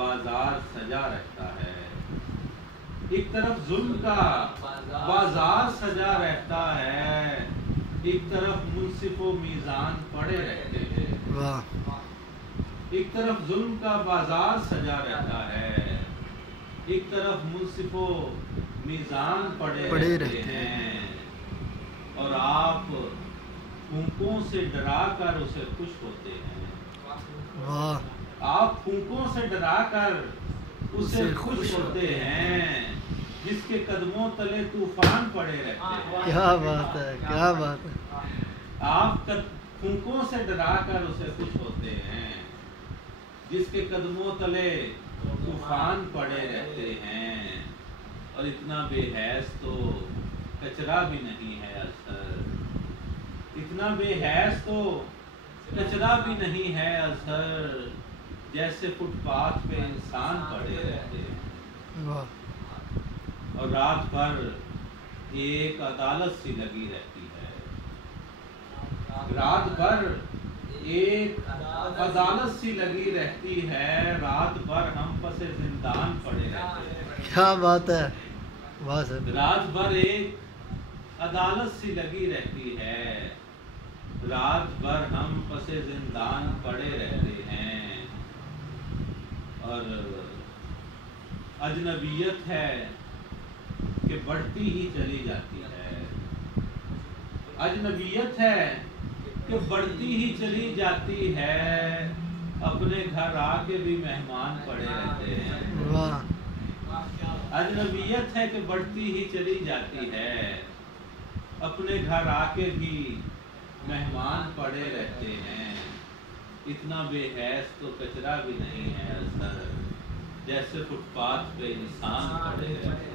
بازار سجا رہتا ہے، ایک طرف ظلم کا بازار سجا رہتا ہے، ایک طرف منصف و میزان پڑے رہتے ہیں۔ ایک طرف ظلم کا بازار سجا رہتا ہے، ایک طرف منصف و میزان پڑے رہتے ہیں، اور آپ پھونکوں سے ڈرا کر اسے خوش ہوتے ہیں۔ آپ پھونکوں سے ڈرا کر اسے خوش ہوتے ہیں، جس کے قدموں تلے طوفان پڑے رہتے ہیں۔ کیا بات ہے، کیا بات ہے۔ آپ پھونکوں سے ڈرا کر اسے خوش ہوتے ہیں، جس کے قدموں تلے طوفان پڑے رہتے ہیں، اور اتنا بے حیث تو کچرا بھی نہیں ہے اظہر، اتنا بے حیث تو کچرا بھی نہیں ہے اظہر، جیسے فٹ پاتھ پہ انسان پڑے رہتے ہیں، اور رات بھر ایک عدالت سی لگی رہتی ہے، رات بھر ایک عدالت سی لگی رہتی ہے، رات بھر ہم پس زندان پڑے رہتے ہیں۔ کیا بات ہے، رات بھر ایک عدالت سی لگی رہتی ہے، رات بھر ہم پس زندان پڑے رہتے ہیں، اور اجنبیت ہے کہ بڑھتی ہی چلی جاتی ہے، اجنبیت ہے کہ بڑھتی ہی چلی جاتی ہے، اپنے گھر آ کے بھی مہمان پڑے رہتے ہیں۔ اجنبیت ہے کہ بڑھتی ہی چلی جاتی ہے، اپنے گھر آ کے بھی مہمان پڑے رہتے ہیں، اتنا بے حیث تو کچرا بھی نہیں ہے اظہر، جیسے فٹ پاتھ پہ انسان پڑے رہتے ہیں۔